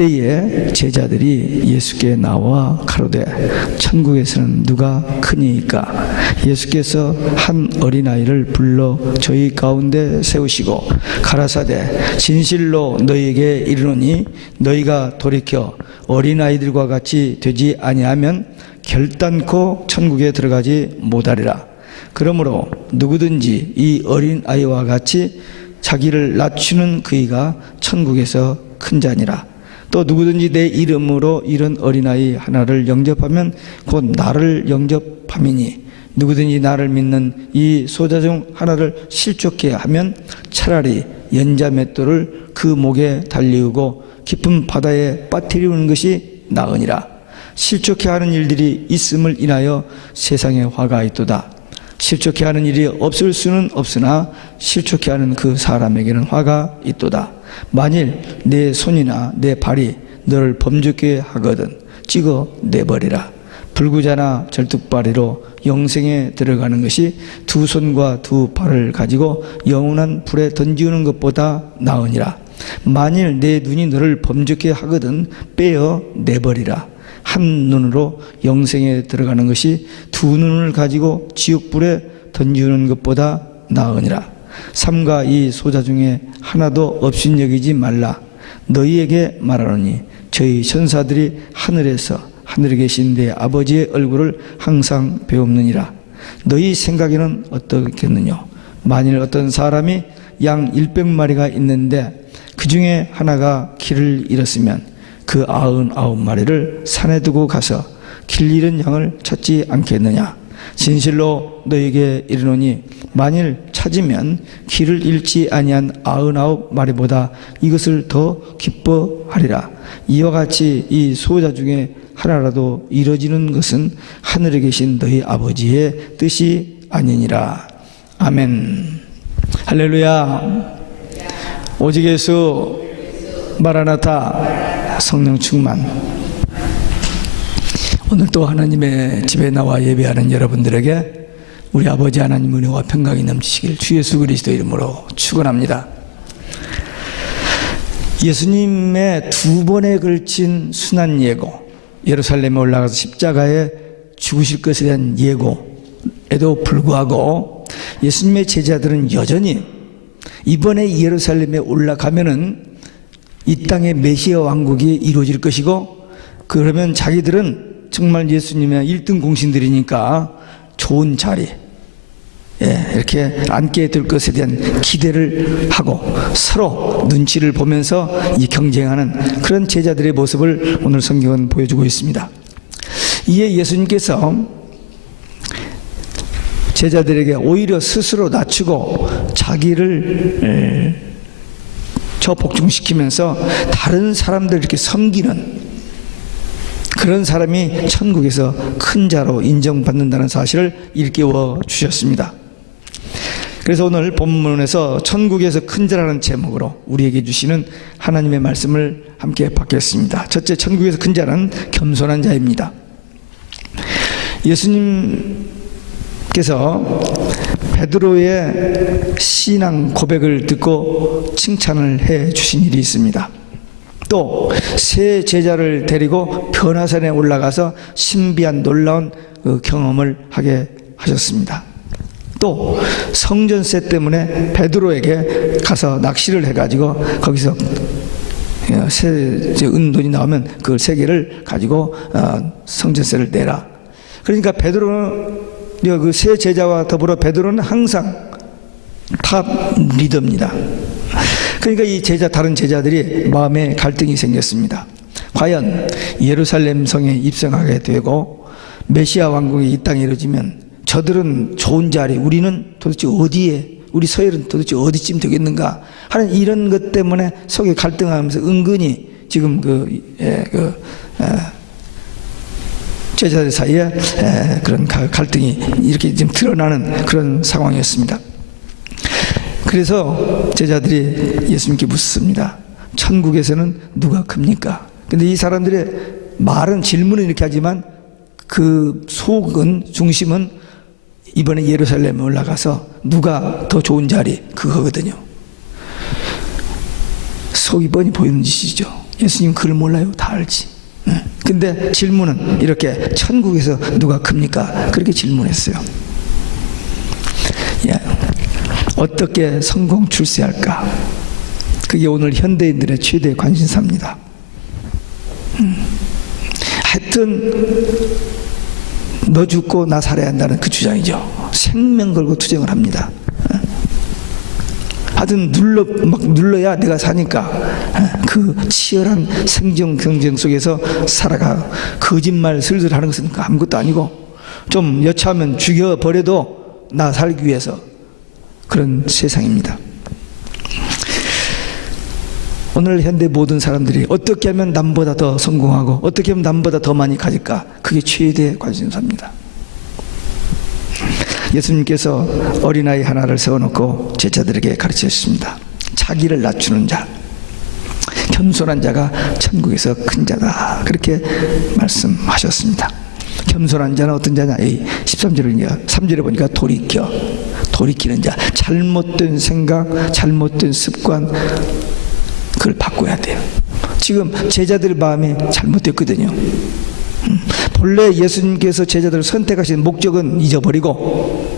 그때에 제자들이 예수께 나와 가로되 천국에서는 누가 크니이까? 예수께서 한 어린아이를 불러 저희 가운데 세우시고 가라사대 진실로 너희에게 이르노니 너희가 돌이켜 어린아이들과 같이 되지 아니하면 결단코 천국에 들어가지 못하리라. 그러므로 누구든지 이 어린아이와 같이 자기를 낮추는 그이가 천국에서 큰 자니라. 또 누구든지 내 이름으로 이런 어린아이 하나를 영접하면 곧 나를 영접함이니 누구든지 나를 믿는 이 소자 중 하나를 실족케 하면 차라리 연자 맷돌을 그 목에 달리우고 깊은 바다에 빠뜨리는 것이 나으니라. 실족케 하는 일들이 있음을 인하여 세상에 화가 있도다. 실족케 하는 일이 없을 수는 없으나 실족케 하는 그 사람에게는 화가 있도다. 만일 내 손이나 내 발이 너를 범죄케 하거든 찍어 내버리라. 불구자나 절뚝발이로 영생에 들어가는 것이 두 손과 두 발을 가지고 영원한 불에 던지는 것보다 나으니라. 만일 내 눈이 너를 범죄케 하거든 빼어 내버리라. 한 눈으로 영생에 들어가는 것이 두 눈을 가지고 지옥불에 던지는 것보다 나으니라. 삼가 이 소자 중에 하나도 없인 여기지 말라. 너희에게 말하노니 저희 천사들이 하늘에 계신 내 아버지의 얼굴을 항상 배웁느니라. 너희 생각에는 어떻겠느냐? 만일 어떤 사람이 양 100마리가 있는데 그 중에 하나가 길을 잃었으면 그 99마리를 산에 두고 가서 길 잃은 양을 찾지 않겠느냐? 진실로 너에게 이르노니 만일 찾으면 길을 잃지 아니한 99마리보다 이것을 더 기뻐하리라. 이와 같이 이 소자 중에 하나라도 이뤄지는 것은 하늘에 계신 너희 아버지의 뜻이 아니니라. 아멘. 할렐루야. 오직 예수 마라나타. 성령 충만. 오늘 또 하나님의 집에 나와 예배하는 여러분들에게 우리 아버지 하나님 은혜와 평강이 넘치시길 주 예수 그리스도 이름으로 축원합니다. 예수님의 두 번에 걸친 순환 예고, 예루살렘에 올라가서 십자가에 죽으실 것에 대한 예고에도 불구하고 예수님의 제자들은 여전히 이번에 예루살렘에 올라가면은 이 땅의 메시아 왕국이 이루어질 것이고 그러면 자기들은 정말 예수님의 1등 공신들이니까 좋은 자리 이렇게 앉게 될 것에 대한 기대를 하고 서로 눈치를 보면서 이 경쟁하는 그런 제자들의 모습을 오늘 성경은 보여주고 있습니다. 이에 예수님께서 제자들에게 오히려 스스로 낮추고 자기를 저복중시키면서 다른 사람들 이렇게 섬기는 그런 사람이 천국에서 큰 자로 인정받는다는 사실을 일깨워 주셨습니다. 그래서 오늘 본문에서 천국에서 큰 자라는 제목으로 우리에게 주시는 하나님의 말씀을 함께 받겠습니다. 첫째, 천국에서 큰 자는 겸손한 자입니다. 예수님께서 베드로의 신앙 고백을 듣고 칭찬을 해 주신 일이 있습니다. 또 세 제자를 데리고 변화산에 올라가서 신비한 놀라운 경험을 하게 하셨습니다. 또 성전세 때문에 베드로에게 가서 낚시를 해가지고 거기서 새 은돈이 나오면 그걸 세 개를 가지고 성전세를 내라. 그러니까 베드로는 그 세 제자와 더불어 베드로는 항상 탑 리더입니다. 그러니까 이 다른 제자들이 마음에 갈등이 생겼습니다. 과연 예루살렘 성에 입성하게 되고 메시아 왕국이 이 땅에 이루어지면 저들은 좋은 자리, 우리는 도대체 어디에, 우리 서열은 도대체 어디쯤 되겠는가 하는 이런 것 때문에 속에 갈등하면서 은근히 지금 제자들 사이에 그런 갈등이 이렇게 지금 드러나는 그런 상황이었습니다. 그래서 제자들이 예수님께 묻습니다. 천국에서는 누가 큽니까? 근데 이 사람들의 말은 질문은 이렇게 하지만 그 속은, 중심은 이번에 예루살렘에 올라가서 누가 더 좋은 자리, 그거거든요. 속이 뻔히 보이는 짓이죠. 예수님 그걸 몰라요? 다 알지. 근데 질문은 이렇게, 천국에서 누가 큽니까? 그렇게 질문했어요. 어떻게 성공 출세할까? 그게 오늘 현대인들의 최대 관심사입니다. 하여튼 너 죽고 나 살아야 한다는 그 주장이죠. 생명 걸고 투쟁을 합니다. 하여튼 막 눌러야 내가 사니까 그 치열한 생존 경쟁 속에서 살아가. 거짓말 슬슬 하는 것은 아무것도 아니고, 좀 여차하면 죽여버려도 나 살기 위해서, 그런 세상입니다. 오늘 현대 모든 사람들이 어떻게 하면 남보다 더 성공하고 어떻게 하면 남보다 더 많이 가질까, 그게 최대 관심사입니다. 예수님께서 어린아이 하나를 세워놓고 제자들에게 가르쳐 주십니다. 자기를 낮추는 자, 겸손한 자가 천국에서 큰 자다, 그렇게 말씀하셨습니다. 겸손한 자는 어떤 자냐? 3절에 보니까 돌이키는 자, 잘못된 생각, 잘못된 습관, 그걸 바꿔야 돼요. 지금 제자들 마음이 잘못됐거든요. 본래 예수님께서 제자들을 선택하신 목적은 잊어버리고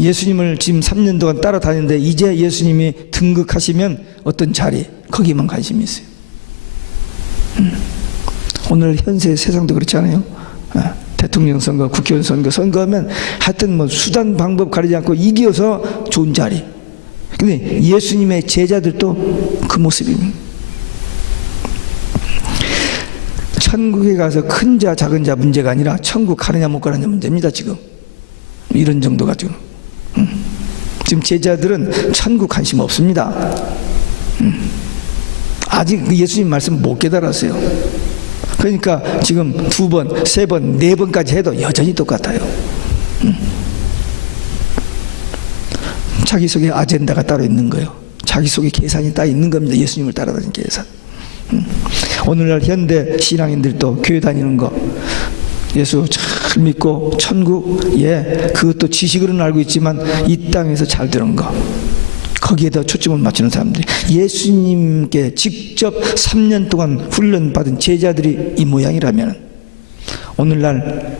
예수님을 지금 3년 동안 따라다니는데, 이제 예수님이 등극하시면 어떤 자리, 거기만 관심이 있어요. 오늘 현세 세상도 그렇지 않아요? 대통령 선거, 국회의원 선거하면 하여튼 뭐 수단 방법 가리지 않고 이겨서 좋은 자리. 근데 예수님의 제자들도 그 모습입니다. 천국에 가서 큰 자 작은 자 문제가 아니라 천국 가느냐 못 가느냐 문제입니다. 지금 이런 정도 가지고 지금 제자들은 천국 관심 없습니다. 아직 예수님 말씀 못 깨달았어요. 그러니까 지금 2번, 3번, 4번까지 해도 여전히 똑같아요. 자기 속에 아젠다가 따로 있는 거예요. 자기 속에 계산이 따로 있는 겁니다. 예수님을 따라다니는 계산. 오늘날 현대 신앙인들도 교회 다니는 거, 예수 잘 믿고 천국, 그것도 지식으로는 알고 있지만 이 땅에서 잘 되는 거, 거기에다 초점을 맞추는 사람들이, 예수님께 직접 3년 동안 훈련받은 제자들이 이 모양이라면 오늘날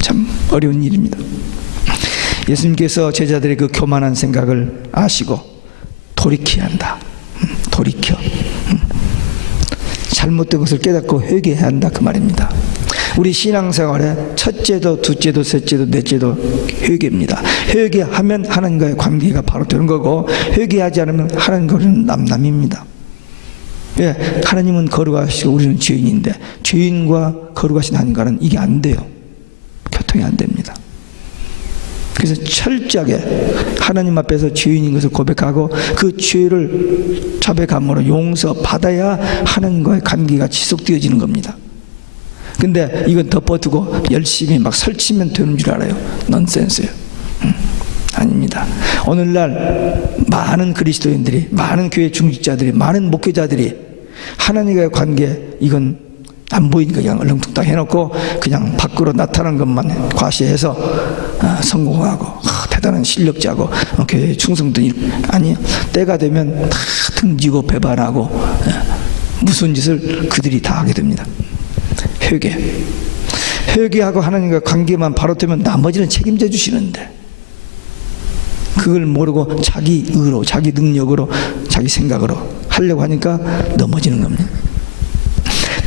참 어려운 일입니다. 예수님께서 제자들의 그 교만한 생각을 아시고 돌이켜야 한다. 돌이켜. 잘못된 것을 깨닫고 회개해야 한다, 그 말입니다. 우리 신앙생활에 첫째도 둘째도 셋째도 넷째도 회개입니다. 회개하면 하나님과의 관계가 바로 되는 거고, 회개하지 않으면 하나님과는 남남입니다. 하나님은 거룩하시고 우리는 죄인인데, 죄인과 거룩하신 하나님과는 이게 안 돼요. 교통이 안 됩니다. 그래서 철저하게 하나님 앞에서 죄인인 것을 고백하고 그 죄를 자백함으로 용서받아야 하나님과의 관계가 지속되어지는 겁니다. 근데 이건 덮어두고 열심히 막 설치면 되는 줄 알아요. 넌센스예요. 아닙니다. 오늘날 많은 그리스도인들이, 많은 교회 중직자들이, 많은 목회자들이 하나님과의 관계, 이건 안 보이니까 그냥 얼렁뚱땅 해놓고 그냥 밖으로 나타난 것만 과시해서 성공하고 대단한 실력자고 교회 충성도, 아니요. 때가 되면 다 등지고 배반하고 무슨 짓을 그들이 다 하게 됩니다. 회개하고 하나님과 관계만 바로 되면 나머지는 책임져 주시는데, 그걸 모르고 자기 의로, 자기 능력으로, 자기 생각으로 하려고 하니까 넘어지는 겁니다.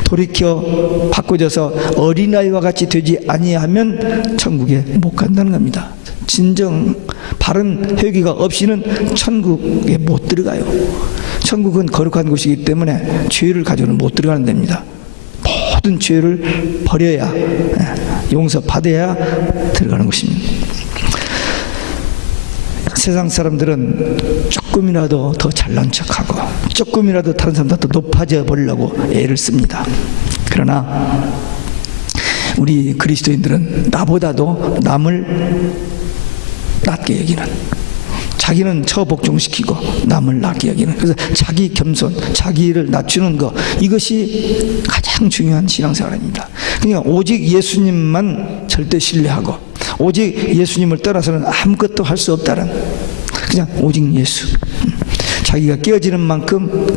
돌이켜 바꿔져서 어린아이와 같이 되지 아니하면 천국에 못 간다는 겁니다. 진정 바른 회개가 없이는 천국에 못 들어가요. 천국은 거룩한 곳이기 때문에 죄를 가지고는 못 들어가는 데입니다. 모든 죄를 버려야, 용서받아야 들어가는 것입니다. 세상 사람들은 조금이라도 더 잘난 척하고 조금이라도 다른 사람보다 더 높아져 보려고 애를 씁니다. 그러나 우리 그리스도인들은 나보다도 남을 낮게 여기는, 자기는 처복종시키고 남을 낮게 여기는, 그래서 자기 겸손, 자기를 낮추는 것, 이것이 가장 중요한 신앙생활입니다. 그러니까 오직 예수님만 절대 신뢰하고 오직 예수님을 떠나서는 아무것도 할 수 없다는, 그냥 오직 예수, 자기가 깨어지는 만큼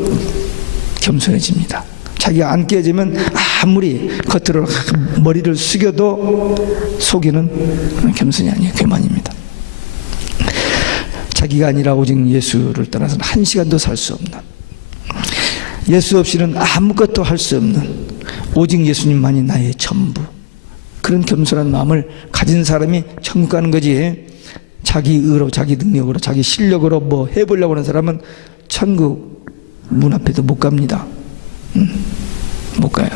겸손해집니다. 자기가 안 깨지면 아무리 겉으로 머리를 숙여도 속에는 겸손이 아니에요. 교만입니다. 자기가 아니라 오직 예수를 떠나서는 한 시간도 살 수 없는, 예수 없이는 아무것도 할 수 없는 오직 예수님만이 나의 전부, 그런 겸손한 마음을 가진 사람이 천국 가는 거지. 자기 의로, 자기 능력으로, 자기 실력으로 뭐 해보려고 하는 사람은 천국 문 앞에도 못 갑니다. 못 가요.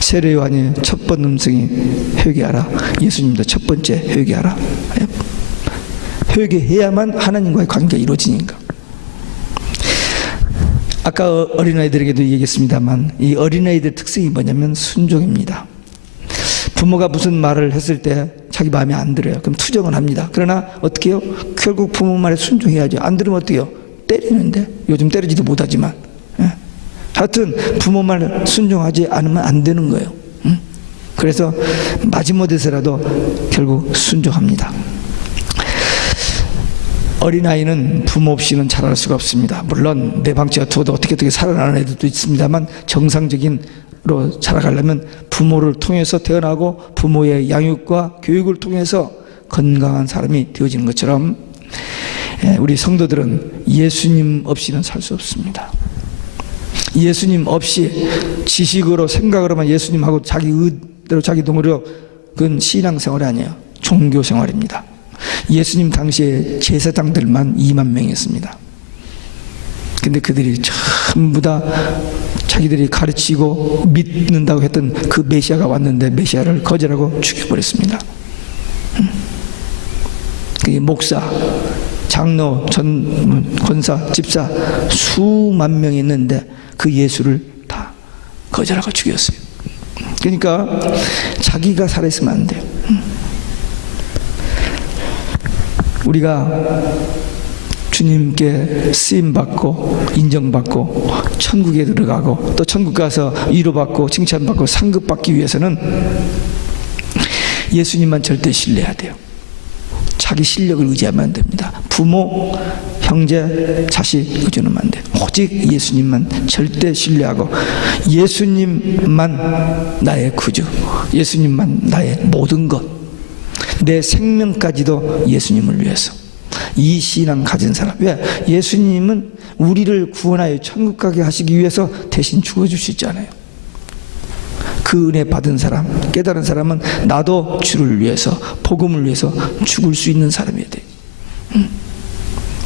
세례 요한의 첫 번째 음성이 회개하라. 예수님도 첫 번째 회개하라. 회개해야만 하나님과의 관계가 이루어지니까. 아까 어린아이들에게도 얘기했습니다만 이 어린아이들 특성이 뭐냐면 순종입니다. 부모가 무슨 말을 했을 때 자기 마음에 안 들어요. 그럼 투정을 합니다. 그러나 어떻게 해요? 결국 부모 말에 순종해야죠. 안 들으면 어떻게 해요? 때리는데. 요즘 때리지도 못하지만. 하여튼 부모 말 순종하지 않으면 안 되는 거예요. 그래서 마지못해서라도 결국 순종합니다. 어린아이는 부모 없이는 자랄 수가 없습니다. 물론 내 방치가 두어도 어떻게 살아나는 애들도 있습니다만 정상적인로 자라가려면 부모를 통해서 태어나고 부모의 양육과 교육을 통해서 건강한 사람이 되어지는 것처럼 우리 성도들은 예수님 없이는 살 수 없습니다. 예수님 없이 지식으로 생각으로만 예수님하고 자기 의대로 자기 동으로, 그건 신앙생활이 아니에요. 종교생활입니다. 예수님 당시에 제사장들만 2만 명이었습니다. 근데 그들이 전부 다 자기들이 가르치고 믿는다고 했던 그 메시아가 왔는데 메시아를 거절하고 죽여버렸습니다. 그게 목사, 장로, 권사, 집사 수만 명이 있는데 그 예수를 다 거절하고 죽였어요. 그러니까 자기가 살아있으면 안 돼요. 우리가 주님께 쓰임받고 인정받고 천국에 들어가고 또 천국 가서 위로받고 칭찬받고 상급받기 위해서는 예수님만 절대 신뢰해야 돼요. 자기 실력을 의지하면 안 됩니다. 부모, 형제, 자식 의존하면 안 돼요. 오직 예수님만 절대 신뢰하고 예수님만 나의 구주, 예수님만 나의 모든 것, 내 생명까지도 예수님을 위해서. 이 신앙 가진 사람. 왜? 예수님은 우리를 구원하여 천국 가게 하시기 위해서 대신 죽어주시잖아요. 그 은혜 받은 사람, 깨달은 사람은 나도 주를 위해서, 복음을 위해서 죽을 수 있는 사람이어야 돼.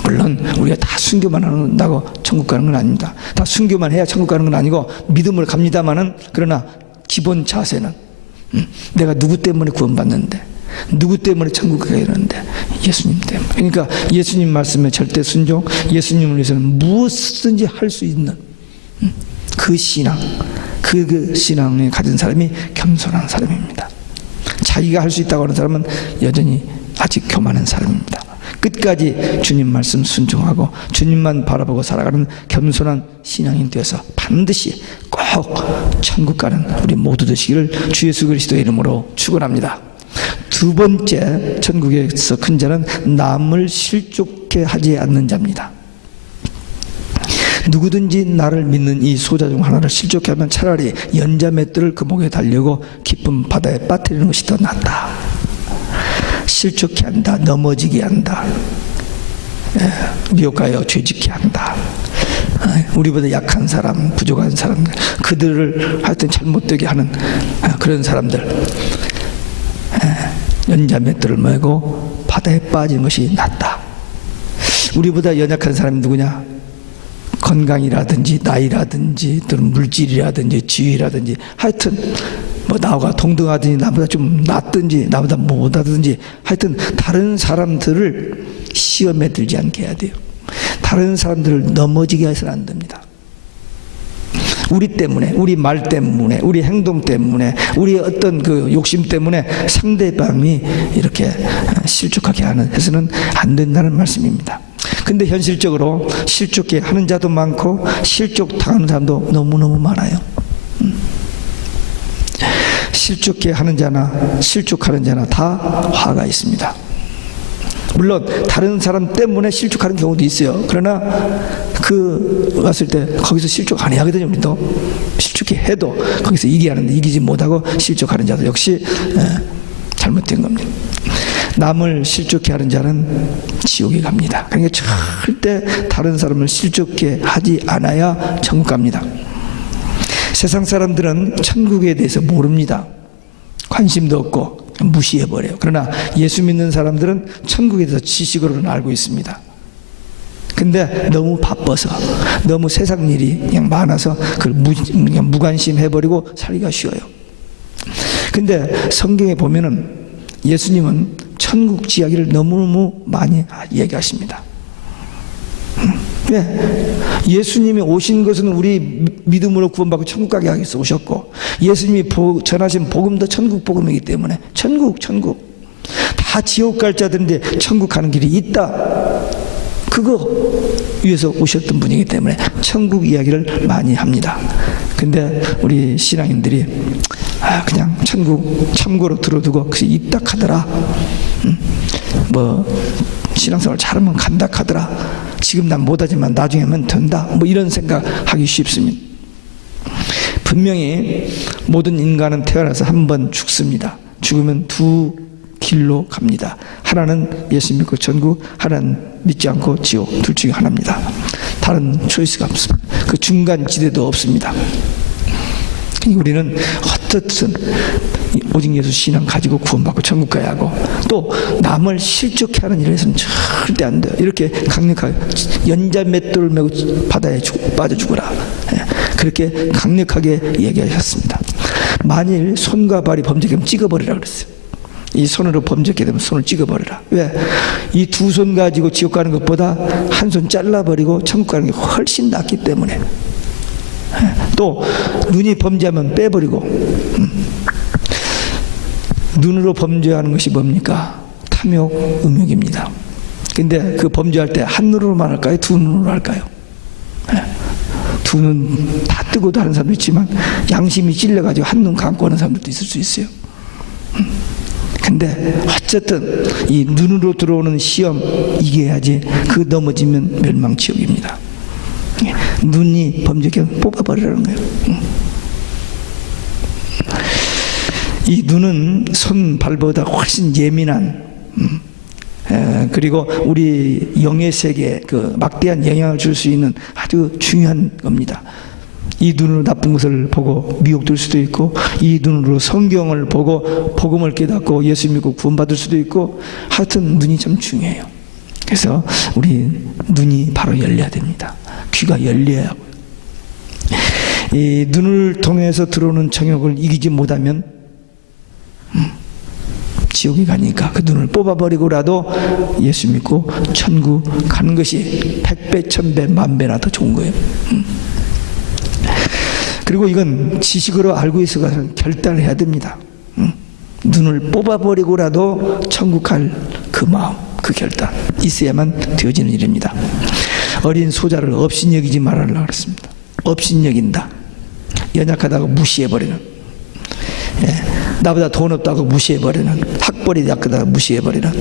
물론 우리가 다 순교만 한다고 천국 가는 건 아닙니다. 다 순교만 해야 천국 가는 건 아니고 믿음을 갑니다마는, 그러나 기본 자세는 내가 누구 때문에 구원받는데, 누구 때문에 천국 가게 되는데? 예수님 때문에. 그러니까 예수님 말씀에 절대 순종, 예수님을 위해서는 무엇이든지 할 수 있는 그 신앙, 그 신앙을 가진 사람이 겸손한 사람입니다. 자기가 할 수 있다고 하는 사람은 여전히 아직 교만한 사람입니다. 끝까지 주님 말씀 순종하고 주님만 바라보고 살아가는 겸손한 신앙인 되어서 반드시 꼭 천국 가는 우리 모두 되시기를 주 예수 그리스도의 이름으로 축원합니다. 두 번째, 천국에서 큰 자는 남을 실족해 하지 않는 자입니다. 누구든지 나를 믿는 이 소자 중 하나를 실족해 하면 차라리 연자 맷돌을 그 목에 달려고 깊은 바다에 빠뜨리는 것이 더 낫다. 실족해 한다, 넘어지게 한다, 미혹하여 죄짓게 한다. 우리보다 약한 사람, 부족한 사람들, 그들을 하여튼 잘못되게 하는 그런 사람들, 연자 맷돌을 메고 바다에 빠지는 것이 낫다. 우리보다 연약한 사람이 누구냐? 건강이라든지 나이라든지 또는 물질이라든지 지위라든지, 하여튼 뭐 나와 동등하든지 나보다 좀 낫든지 나보다 못하든지, 하여튼 다른 사람들을 시험에 들지 않게 해야 돼요. 다른 사람들을 넘어지게 해서는 안 됩니다. 우리 때문에, 우리 말 때문에, 우리 행동 때문에, 우리 어떤 그 욕심 때문에 상대방이 이렇게 실족하게 하는 해서는 안 된다는 말씀입니다. 근데 현실적으로 실족해 하는 자도 많고 실족 당하는 사람도 너무너무 많아요. 실족해 하는 자나 실족하는 자나 다 화가 있습니다. 물론 다른 사람 때문에 실족하는 경우도 있어요. 그러나 왔을 때 거기서 실족 안 해야 하거든요. 우리도 실족해 해도 거기서 이기하는데 이기지 못하고 실족하는 자도 역시 잘못된 겁니다. 남을 실족해 하는 자는 지옥에 갑니다. 그러니까 절대 다른 사람을 실족해 하지 않아야 천국 갑니다. 세상 사람들은 천국에 대해서 모릅니다. 관심도 없고 무시해버려요. 그러나 예수 믿는 사람들은 천국에 대해서 지식으로는 알고 있습니다. 근데 너무 바빠서, 너무 세상 일이 그냥 많아서 그걸 그냥 무관심 해버리고 살기가 쉬워요. 근데 성경에 보면은 예수님은 천국 이야기를 너무너무 많이 얘기하십니다. 왜? 예수님이 오신 것은 우리 믿음으로 구원받고 천국 가게 하기 위해서 오셨고, 예수님이 전하신 복음도 천국 복음이기 때문에 천국 다 지옥 갈 자들인데 천국 가는 길이 있다, 그거 위해서 오셨던 분이기 때문에 천국 이야기를 많이 합니다. 근데 우리 신앙인들이 그냥 천국 참고로 들어두고 그래서 있다 하더라, 뭐 신앙생활 잘하면 간다 하더라, 지금 난 못하지만 나중에 하면 된다, 뭐 이런 생각하기 쉽습니다. 분명히 모든 인간은 태어나서 한 번 죽습니다. 죽으면 두 길로 갑니다. 하나는 예수 믿고 천국, 하나는 믿지 않고 지옥, 둘 중에 하나입니다. 다른 초이스가 없습니다. 그 중간 지대도 없습니다. 우리는 어떻든 오직 예수 신앙 가지고 구원받고 천국 가야 하고, 또 남을 실족해 하는 일에서는 절대 안 돼요. 이렇게 강력하게 연자맷돌을 메고 바다에 빠져 죽어라, 그렇게 강력하게 얘기하셨습니다. 만일 손과 발이 범죄하면 찍어버리라 그랬어요. 이 손으로 범죄하게 되면 손을 찍어버리라. 왜? 이 두 손 가지고 지옥 가는 것보다 한 손 잘라버리고 천국 가는 게 훨씬 낫기 때문에. 또 눈이 범죄하면 빼버리고, 눈으로 범죄하는 것이 뭡니까? 탐욕, 음욕입니다. 근데 그 범죄할 때 한 눈으로만 할까요? 두 눈으로 할까요? 두 눈 다 뜨고도 하는 사람도 있지만 양심이 찔려가지고 한 눈 감고 하는 사람들도 있을 수 있어요. 근데 어쨌든 이 눈으로 들어오는 시험 이겨야지. 그 넘어지면 멸망지옥입니다. 눈이 범죄하면 뽑아버리라는 거예요. 이 눈은 손, 발보다 훨씬 예민한, 그리고 우리 영의 세계에 그 막대한 영향을 줄 수 있는 아주 중요한 겁니다. 이 눈으로 나쁜 것을 보고 미혹될 수도 있고, 이 눈으로 성경을 보고 복음을 깨닫고 예수 믿고 구원받을 수도 있고, 하여튼 눈이 참 중요해요. 그래서 우리 눈이 바로 열려야 됩니다. 귀가 열려야 하고요. 이 눈을 통해서 들어오는 정욕을 이기지 못하면 지옥에 가니까 그 눈을 뽑아버리고라도 예수 믿고 천국 가는 것이 100배, 1000배, 10,000배나 더 좋은 거예요. 그리고 이건 지식으로 알고 있어서 결단을 해야 됩니다. 눈을 뽑아버리고라도 천국 갈 그 마음, 그 결단 있어야만 되어지는 일입니다. 어린 소자를 업신여기지 말아라 그랬습니다. 업신여긴다, 연약하다고 무시해버리는, 나보다 돈 없다고 무시해버리는, 학벌이 약하다고 무시해버리는,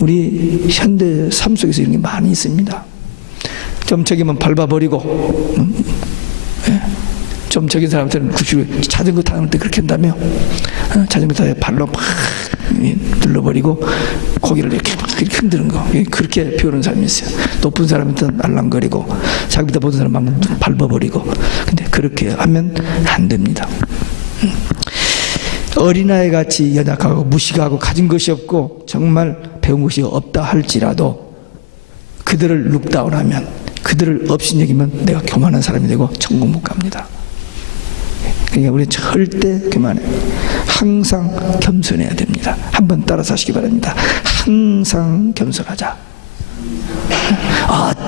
우리 현대 삶 속에서 이런 게 많이 있습니다. 좀 저기면 밟아버리고, 좀 적인 사람들은 자전거 타는 때 그렇게 한다며, 자전거 타에 발로 막 눌러버리고 고개를 이렇게 흔드는 거, 그렇게 배우는 사람이 있어요. 높은 사람한테는 알랑거리고 자기보다 보던 사람은 밟아버리고. 근데 그렇게 하면 안 됩니다. 어린아이 같이 연약하고 무식하고 가진 것이 없고 정말 배운 것이 없다 할지라도 그들을 룩다운하면, 그들을 업신여기면 내가 교만한 사람이 되고 천국 못 갑니다. 그러니까 우리 절대 교만해. 항상 겸손해야 됩니다. 한번 따라서 하시기 바랍니다. 항상 겸손하자.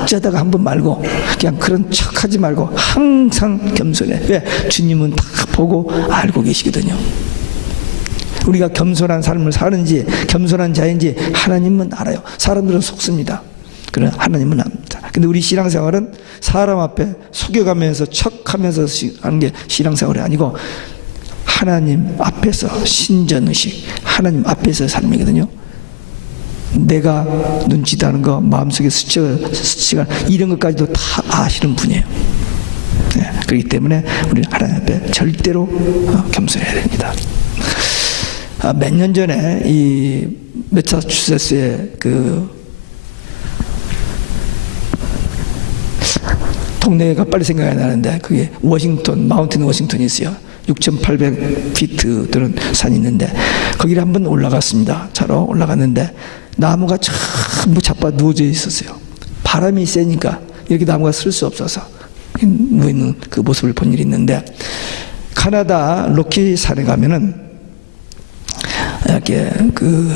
어쩌다가 한 번 말고 그냥 그런 척하지 말고 항상 겸손해. 왜? 주님은 다 보고 알고 계시거든요. 우리가 겸손한 삶을 사는지 겸손한 자인지 하나님은 알아요. 사람들은 속습니다. 그러나 하나님은 압니다. 근데 우리 신앙생활은 사람 앞에 속여가면서 척하면서 하는 게 신앙생활이 아니고 하나님 앞에서 신전의식, 하나님 앞에서 삶이거든요. 내가 눈치다는 거, 마음속에 스치가 이런 것까지도 다 아시는 분이에요. 네, 그렇기 때문에 우리는 하나님 앞에 절대로 겸손해야 됩니다. 몇 년 전에 이 매사추세츠의 그 동네가 빨리 생각이 나는데 그게 워싱턴, 마운틴 워싱턴이 있어요. 6,800피트 되는 산이 있는데 거기를 한번 올라갔습니다. 차로 올라갔는데 나무가 전부 자빠 누워져 있었어요. 바람이 세니까 이렇게 나무가 쓸 수 없어서 누워있는 그 모습을 본 일이 있는데, 카나다 로키 산에 가면은 이렇게 그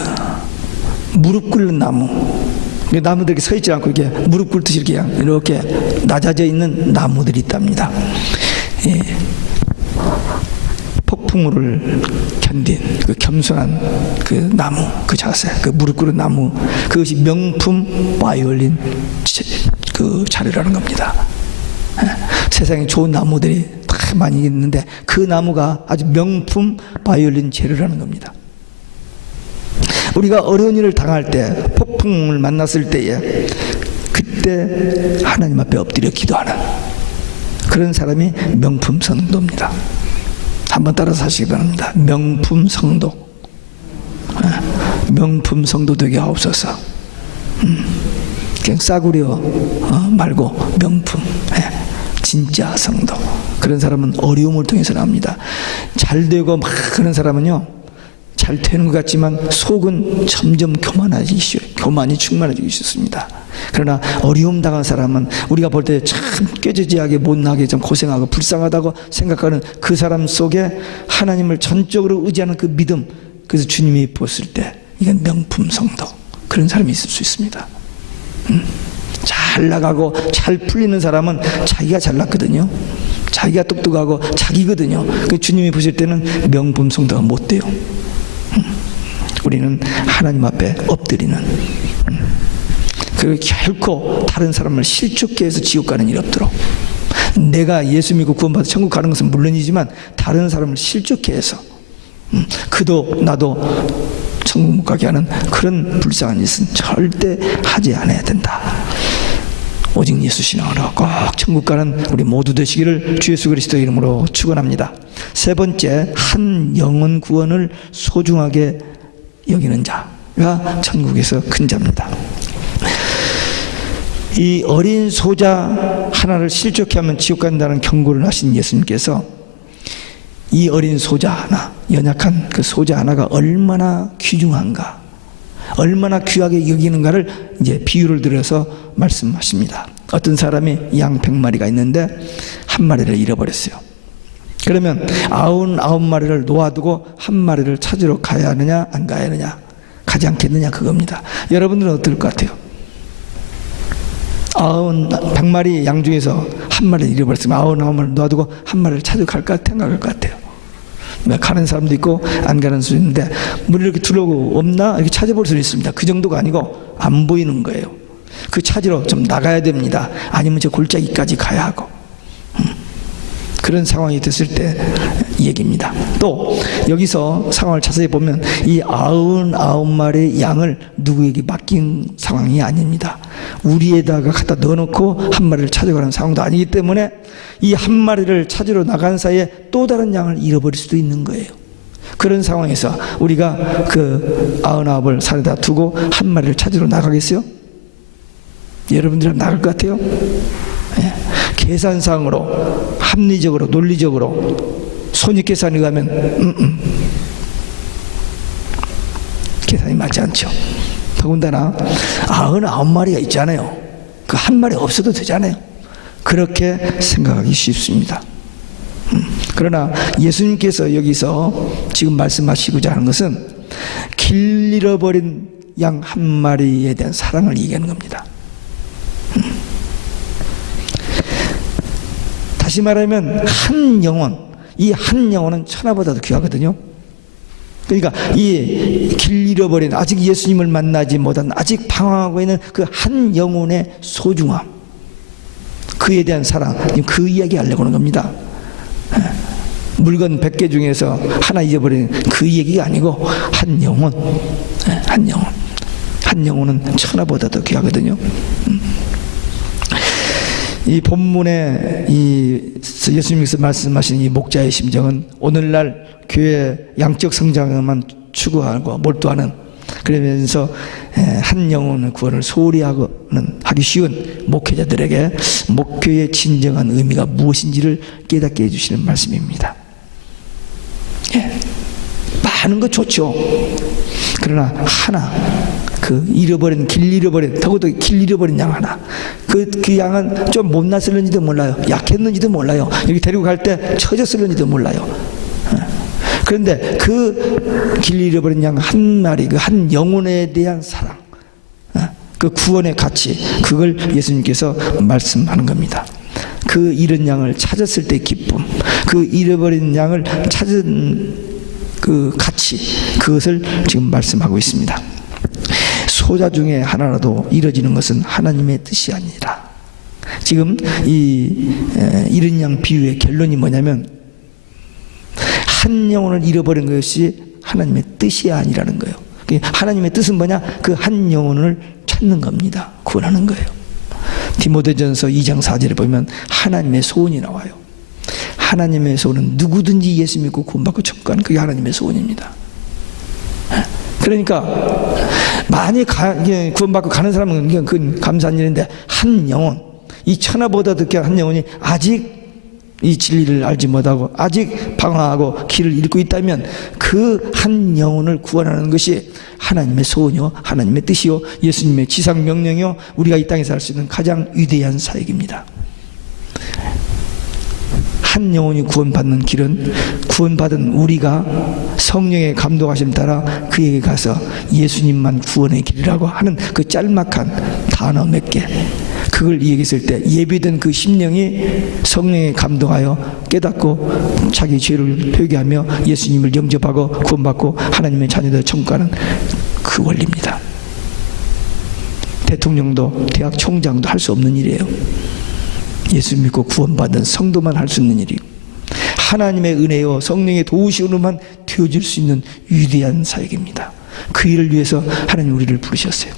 무릎 꿇는 나무들이 서 있지 않고 이렇게 무릎 꿇듯이 이렇게 낮아져 있는 나무들이 있답니다. 예. 폭풍우를 견딘 그 겸손한 그 나무, 그 자세, 그 무릎 꿇은 나무, 그것이 명품 바이올린 그 자료라는 겁니다. 예. 세상에 좋은 나무들이 다 많이 있는데 그 나무가 아주 명품 바이올린 재료라는 겁니다. 우리가 어려운 일을 당할 때, 폭풍을 만났을 때에 그때 하나님 앞에 엎드려 기도하는 그런 사람이 명품 성도입니다. 한번 따라서 하시기 바랍니다. 명품 성도. 명품 성도 되게 하옵소서. 그냥 싸구려 말고 명품. 진짜 성도. 그런 사람은 어려움을 통해서 나옵니다. 잘 되고 막 그런 사람은요, 잘 되는 것 같지만 속은 점점 교만이 충만해지기 쉽습니다. 그러나 어려움 당한 사람은 우리가 볼 때 참 꾀지지하게 못나게 좀 고생하고 불쌍하다고 생각하는 그 사람 속에 하나님을 전적으로 의지하는 그 믿음, 그래서 주님이 보았을 때 이건 명품 성도, 그런 사람이 있을 수 있습니다. 잘 나가고 잘 풀리는 사람은 자기가 잘났거든요. 자기가 똑똑하고 자기거든요. 그 주님이 보실 때는 명품 성도가 못 돼요. 우리는 하나님 앞에 엎드리는, 그리고 결코 다른 사람을 실족케 해서 지옥 가는 일 없도록, 내가 예수 믿고 구원받아 천국 가는 것은 물론이지만 다른 사람을 실족케 해서 그도 나도 천국 못 가게 하는 그런 불쌍한 짓은 절대 하지 않아야 된다. 오직 예수 신앙으로 꼭 천국 가는 우리 모두 되시기를 주 예수 그리스도의 이름으로 축원합니다. 세 번째, 한 영혼 구원을 소중하게 여기는 자가 천국에서 큰 자입니다. 이 어린 소자 하나를 실족해 하면 지옥 간다는 경고를 하신 예수님께서 이 어린 소자 하나, 연약한 그 소자 하나가 얼마나 귀중한가, 얼마나 귀하게 여기는가를 이제 비유를 들어서 말씀하십니다. 어떤 사람이 양 100마리가 있는데 한 마리를 잃어버렸어요. 그러면 99마리를 놓아두고 한 마리를 찾으러 가야 하느냐 안 가야 하느냐, 가지 않겠느냐, 그겁니다. 여러분들은 어떨 것 같아요? 100마리 양 중에서 한 마리를 잃어버렸으면 99마리를 놓아두고 한 마리를 찾으러 갈까 생각할 것 같아요. 가는 사람도 있고 안 가는 수도 있는데, 물 이렇게 들어오고 없나 이렇게 찾아볼 수는 있습니다. 그 정도가 아니고 안 보이는 거예요. 그 찾으러 좀 나가야 됩니다. 아니면 저 골짜기까지 가야 하고, 그런 상황이 됐을 때 얘기입니다. 또 여기서 상황을 자세히 보면 이 99마리의 양을 누구에게 맡긴 상황이 아닙니다. 우리에다가 갖다 넣어놓고 한 마리를 찾아가는 상황도 아니기 때문에 이 한 마리를 찾으러 나간 사이에 또 다른 양을 잃어버릴 수도 있는 거예요. 그런 상황에서 우리가 그 99을 산에다 두고 한 마리를 찾으러 나가겠어요? 여러분들은 나갈 것 같아요? 예. 계산상으로, 합리적으로, 논리적으로 손익계산이 가면 계산이 맞지 않죠. 더군다나 99마리가 있잖아요. 그 한 마리 없어도 되잖아요. 그렇게 생각하기 쉽습니다. 그러나 예수님께서 여기서 지금 말씀하시고자 하는 것은 길 잃어버린 양 한 마리에 대한 사랑을 얘기하는 겁니다. 다시 말하면 한 영혼, 이 한 영혼은 천하보다도 귀하거든요. 그러니까 이 길 잃어버린, 아직 예수님을 만나지 못한, 아직 방황하고 있는 그 한 영혼의 소중함, 그에 대한 사랑, 그 이야기 하려고 하는 겁니다. 물건 100개 중에서 하나 잊어버린 그 얘기가 아니고 한 영혼, 한 영혼. 한 영혼은 천하보다 더 귀하거든요. 이 본문에 예수님께서 말씀하신 이 목자의 심정은 오늘날 교회 양적 성장만 추구하고 몰두하는, 그러면서 한 영혼의 구원을 소홀히 하기 쉬운 목회자들에게 목회의 진정한 의미가 무엇인지를 깨닫게 해주시는 말씀입니다. 많은 거 좋죠. 그러나 하나, 길 잃어버린, 적어도 길 잃어버린 양 하나, 그 양은 좀 못났을는지도 몰라요. 약했는지도 몰라요. 여기 데리고 갈 때 처졌을는지도 몰라요. 그런데 그 길 잃어버린 양 한 마리, 그 한 영혼에 대한 사랑, 그 구원의 가치, 그걸 예수님께서 말씀하는 겁니다. 그 잃은 양을 찾았을 때 기쁨, 그 잃어버린 양을 찾은 그 가치, 그것을 지금 말씀하고 있습니다. 소자 중에 하나라도 이뤄지는 것은 하나님의 뜻이 아니라, 지금 이 잃은 양 비유의 결론이 뭐냐면 한 영혼을 잃어버린 것이 하나님의 뜻이 아니라는 거예요. 하나님의 뜻은 뭐냐? 그 한 영혼을 찾는 겁니다. 구원하는 거예요. 디모데전서 2장 4절에 보면 하나님의 소원이 나와요. 하나님의 소원은 누구든지 예수 믿고 구원받고 천국하는, 그게 하나님의 소원입니다. 그러니까 많이 구원받고 가는 사람은 그건 감사한 일인데, 한 영혼, 이 천하보다 더 귀한 한 영혼이 아직 이 진리를 알지 못하고 아직 방황하고 길을 잃고 있다면 그 한 영혼을 구원하는 것이 하나님의 소원이요, 하나님의 뜻이요, 예수님의 지상 명령이요, 우리가 이 땅에서 할 수 있는 가장 위대한 사역입니다. 한 영혼이 구원받는 길은 구원받은 우리가 성령의 감동하심 따라 그에게 가서 예수님만 구원의 길이라고 하는 그 짤막한 단어 몇 개, 그걸 얘기했을 때 예비된 그 심령이 성령에 감동하여 깨닫고 자기 죄를 회개하며 예수님을 영접하고 구원받고 하나님의 자녀들 천국하는 그 원리입니다. 대통령도 대학 총장도 할 수 없는 일이에요. 예수 믿고 구원받은 성도만 할 수 있는 일이에요. 하나님의 은혜요 성령의 도우심으로만 되어질 수 있는 위대한 사역입니다. 그 일을 위해서 하나님 우리를 부르셨어요.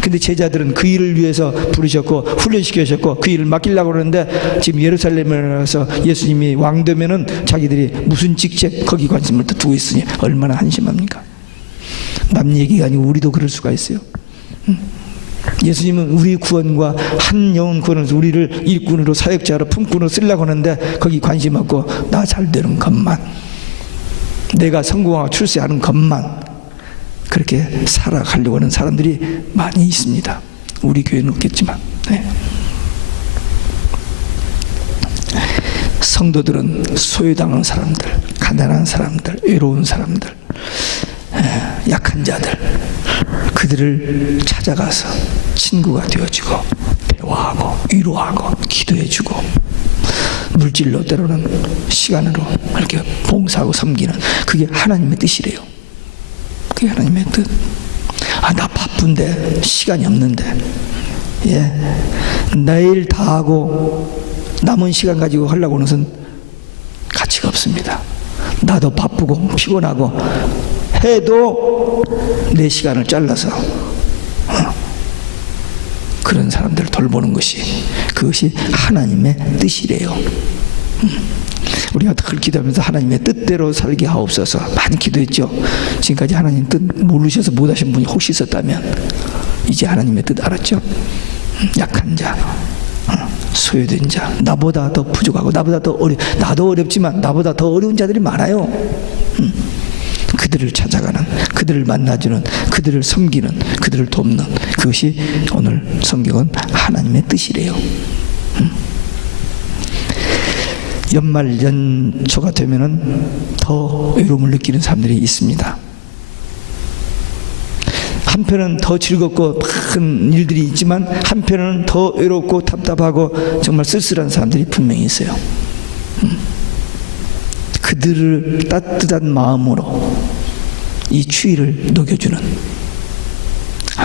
근데 제자들은 그 일을 위해서 부르셨고 훈련시키셨고 그 일을 맡기려고 그러는데, 지금 예루살렘에 와서 예수님이 왕 되면은 자기들이 무슨 직책 거기 관심을 또 두고 있으니 얼마나 한심합니까? 남 얘기가 아니고 우리도 그럴 수가 있어요. 예수님은 우리 구원과 한 영혼 구원을, 우리를 일꾼으로 사역자로 품꾼으로 쓰려고 하는데 거기 관심 없고 나 잘 되는 것만, 내가 성공하고 출세하는 것만 그렇게 살아가려고 하는 사람들이 많이 있습니다. 우리 교회는 없겠지만. 성도들은 소외당한 사람들, 가난한 사람들, 외로운 사람들, 약한 자들, 그들을 찾아가서 친구가 되어주고 대화하고 위로하고 기도해주고 물질로 때로는 시간으로 이렇게 봉사하고 섬기는, 그게 하나님의 뜻이래요. 그게 하나님의 뜻. 나 바쁜데 시간이 없는데, 내일 다 하고 남은 시간 가지고 하려고 하는 것은 가치가 없습니다. 나도 바쁘고 피곤하고 해도 내 시간을 잘라서 그런 사람들을 돌보는 것이, 그것이 하나님의 뜻이래요. 우리가 늘 기도하면서 하나님의 뜻대로 살게 하옵소서 많이 기도했죠. 지금까지 하나님 뜻 모르셔서 못하신 분이 혹시 있었다면 이제 하나님의 뜻 알았죠. 약한 자, 소외된 자, 나보다 더 부족하고 나보다 더 나도 어렵지만 나보다 더 어려운 자들이 많아요. 그들을 찾아가는, 그들을 만나주는, 그들을 섬기는, 그들을 돕는, 그것이 오늘 성경은 하나님의 뜻이래요. 연말 연초가 되면은 더 외로움을 느끼는 사람들이 있습니다. 한편은 더 즐겁고 큰 일들이 있지만 한편은 더 외롭고 답답하고 정말 쓸쓸한 사람들이 분명히 있어요. 그들을 따뜻한 마음으로 이 추위를 녹여주는,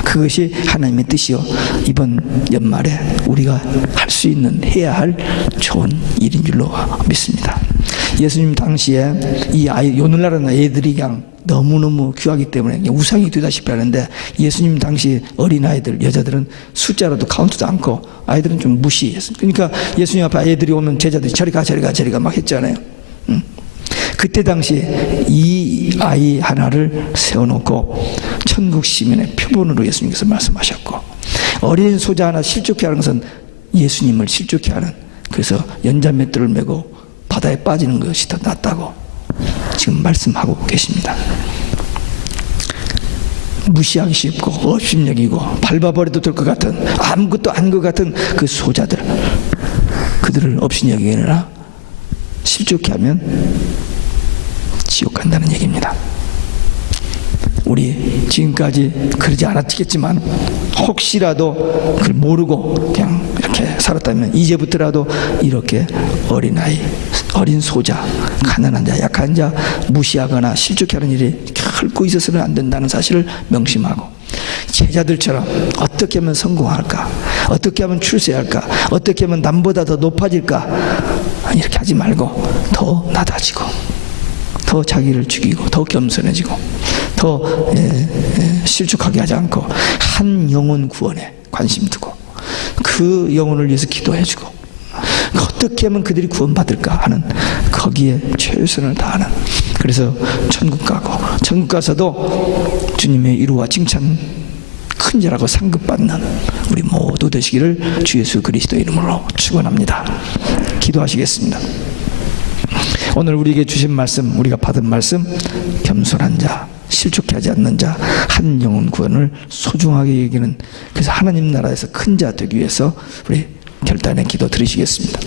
그것이 하나님의 뜻이요 이번 연말에 우리가 할 수 있는, 해야 할 좋은 일인 줄로 믿습니다. 예수님 당시에 이 아이, 오늘날은 애들이 그냥 너무너무 귀하기 때문에 우상이 되다시피 하는데, 예수님 당시 어린아이들, 여자들은 숫자로도 카운트도 않고 아이들은 좀 무시했어요. 그러니까 예수님 앞에 애들이 오면 제자들이 저리 가, 저리 가, 저리 가 막 했잖아요. 그때 당시 이 아이 하나를 세워놓고 천국 시민의 표본으로 예수님께서 말씀하셨고, 어린 소자 하나 실족해 하는 것은 예수님을 실족해 하는, 그래서 연자맷돌을 메고 바다에 빠지는 것이 더 낫다고 지금 말씀하고 계십니다. 무시하기 쉽고 업심여기고 밟아버려도 될 것 같은, 아무것도 아닌 것 같은 그 소자들, 그들을 업신여기느라 실족해 하면 지옥 간다는 얘기입니다. 우리 지금까지 그러지 않았겠지만 혹시라도 그걸 모르고 그냥 이렇게 살았다면 이제부터라도 이렇게 어린아이, 어린 소자, 가난한 자, 약한 자 무시하거나 실족하는 일이 결코 있어서는 안 된다는 사실을 명심하고, 제자들처럼 어떻게 하면 성공할까, 어떻게 하면 출세할까, 어떻게 하면 남보다 더 높아질까, 이렇게 하지 말고 더 낮아지고 더 자기를 죽이고 더 겸손해지고 더 실족하게 하지 않고 한 영혼 구원에 관심 두고 그 영혼을 위해서 기도해주고 어떻게 하면 그들이 구원받을까 하는, 거기에 최선을 다하는, 그래서 천국 가고 천국 가서도 주님의 이루와 칭찬 큰 자라고 상급받는 우리 모두 되시기를 주 예수 그리스도의 이름으로 축원합니다. 기도하시겠습니다. 오늘 우리에게 주신 말씀, 우리가 받은 말씀, 겸손한 자, 실족해 하지 않는 자, 한 영혼 구원을 소중하게 여기는, 그래서 하나님 나라에서 큰 자 되기 위해서 우리 결단의 기도 드리시겠습니다.